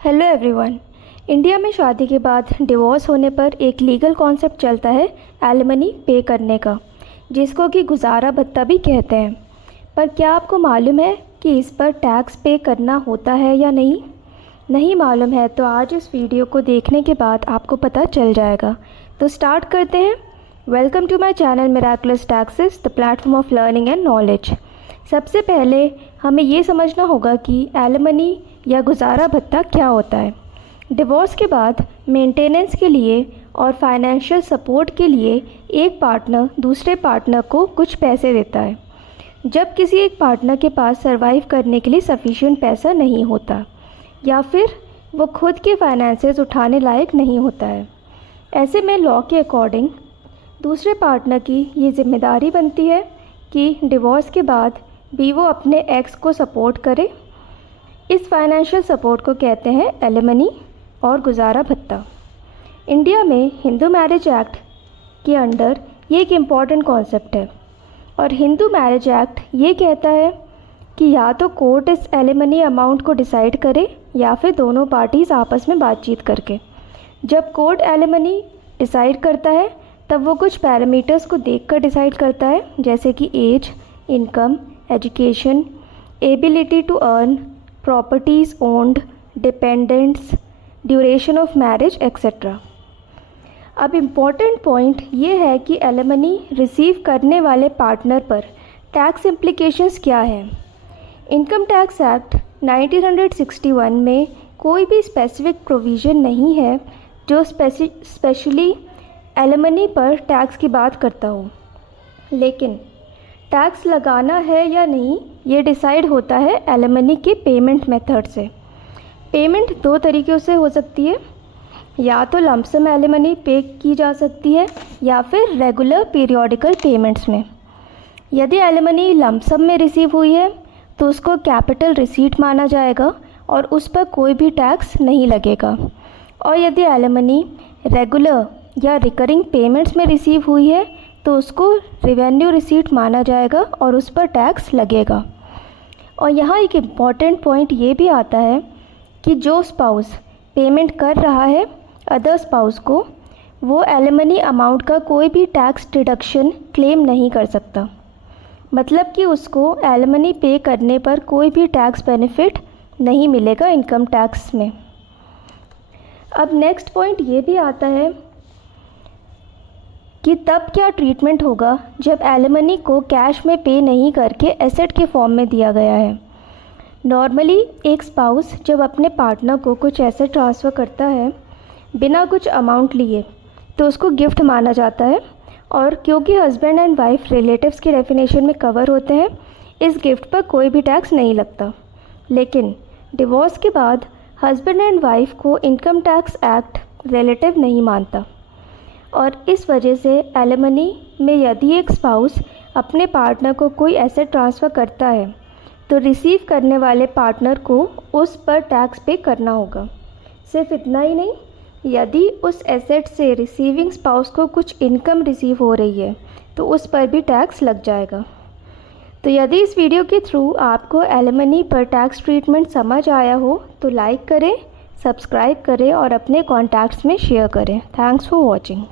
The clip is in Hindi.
Hello everyone. इंडिया में शादी के बाद डिवोर्स होने पर एक लीगल कॉन्सेप्ट चलता है एलिमनी पे करने का, जिसको कि गुजारा भत्ता भी कहते हैं। पर क्या आपको मालूम है कि इस पर टैक्स पे करना होता है या नहीं? नहीं मालूम है तो आज इस वीडियो को देखने के बाद आपको पता चल जाएगा। तो स्टार्ट करते हैं। Welcome to my channel miraculous taxes, the platform of learning and knowledge. सबसे पहले हमें ये समझना होगा कि एलिमनी या गुजारा भत्ता क्या होता है। डिवोर्स के बाद मेंटेनेंस के लिए और फाइनेंशियल सपोर्ट के लिए एक पार्टनर दूसरे पार्टनर को कुछ पैसे देता है जब किसी एक पार्टनर के पास सरवाइव करने के लिए सफिशिएंट पैसा नहीं होता या फिर वो खुद के फाइनेंसेस उठाने लायक नहीं होता है। ऐसे में लॉ के अकॉर्डिंग दूसरे पार्टनर की ये जिम्मेदारी बनती है कि डिवोर्स के बाद भी वो अपने एक्स को सपोर्ट करे। इस फाइनेंशियल सपोर्ट को कहते हैं एलिमनी और गुजारा भत्ता। इंडिया में हिंदू मैरिज एक्ट के अंडर ये एक इम्पॉर्टेंट कॉन्सेप्ट है और हिंदू मैरिज एक्ट ये कहता है कि या तो कोर्ट इस एलिमनी अमाउंट को डिसाइड करे या फिर दोनों पार्टीज़ आपस में बातचीत करके। जब कोर्ट एलिमनी डिसाइड करता है तब वो कुछ पैरामीटर्स को देखकर डिसाइड करता है, जैसे कि age, income, education, ability to earn, properties owned, dependents, duration of marriage etcetera. अब इम्पॉर्टेंट पॉइंट ये है कि एलिमनी रिसीव करने वाले पार्टनर पर टैक्स इम्प्लिकेशंस क्या हैं। इनकम टैक्स एक्ट 1961 में कोई भी स्पेसिफिक प्रोविज़न नहीं है जो स्पेशली एलिमनी पर टैक्स की बात करता हो, लेकिन टैक्स लगाना है या नहीं ये डिसाइड होता है एलिमनी के पेमेंट मेथड से। पेमेंट दो तरीक़ों से हो सकती है, या तो लमसम एलिमनी पे की जा सकती है या फिर रेगुलर पीरियोडिकल पेमेंट्स में। यदि एलिमनी लमसम में रिसीव हुई है तो उसको कैपिटल रिसीट माना जाएगा और उस पर कोई भी टैक्स नहीं लगेगा। और यदि एलिमनी रेगुलर या रिकरिंग पेमेंट्स में रिसीव हुई है तो उसको रेवेन्यू रिसीट माना जाएगा और उस पर टैक्स लगेगा। और यहाँ एक इम्पॉर्टेंट पॉइंट ये भी आता है कि जो स्पाउस पेमेंट कर रहा है अदर स्पाउस को, वो एलिमनी अमाउंट का कोई भी टैक्स डिडक्शन क्लेम नहीं कर सकता। मतलब कि उसको एलिमनी पे करने पर कोई भी टैक्स बेनिफिट नहीं मिलेगा इनकम टैक्स में। अब नेक्स्ट पॉइंट ये भी आता है कि तब क्या ट्रीटमेंट होगा जब एलिमनी को कैश में पे नहीं करके एसेट के फॉर्म में दिया गया है। नॉर्मली एक स्पाउस जब अपने पार्टनर को कुछ एसेट ट्रांसफ़र करता है बिना कुछ अमाउंट लिए तो उसको गिफ्ट माना जाता है, और क्योंकि हस्बैंड एंड वाइफ रिलेटिव्स की डेफिनेशन में कवर होते हैं इस गिफ्ट पर कोई भी टैक्स नहीं लगता। लेकिन डिवोर्स के बाद हस्बैंड एंड वाइफ को इनकम टैक्स एक्ट रिलेटिव नहीं मानता, और इस वजह से एलिमनी में यदि एक स्पाउस अपने पार्टनर को कोई एसेट ट्रांसफ़र करता है तो रिसीव करने वाले पार्टनर को उस पर टैक्स पे करना होगा। सिर्फ इतना ही नहीं, यदि उस एसेट से रिसीविंग स्पाउस को कुछ इनकम रिसीव हो रही है तो उस पर भी टैक्स लग जाएगा। तो यदि इस वीडियो के थ्रू आपको एलिमनी पर टैक्स ट्रीटमेंट समझ आया हो तो लाइक करें, सब्सक्राइब करें और अपने कॉन्टैक्ट्स में शेयर करें। Thanks for watching.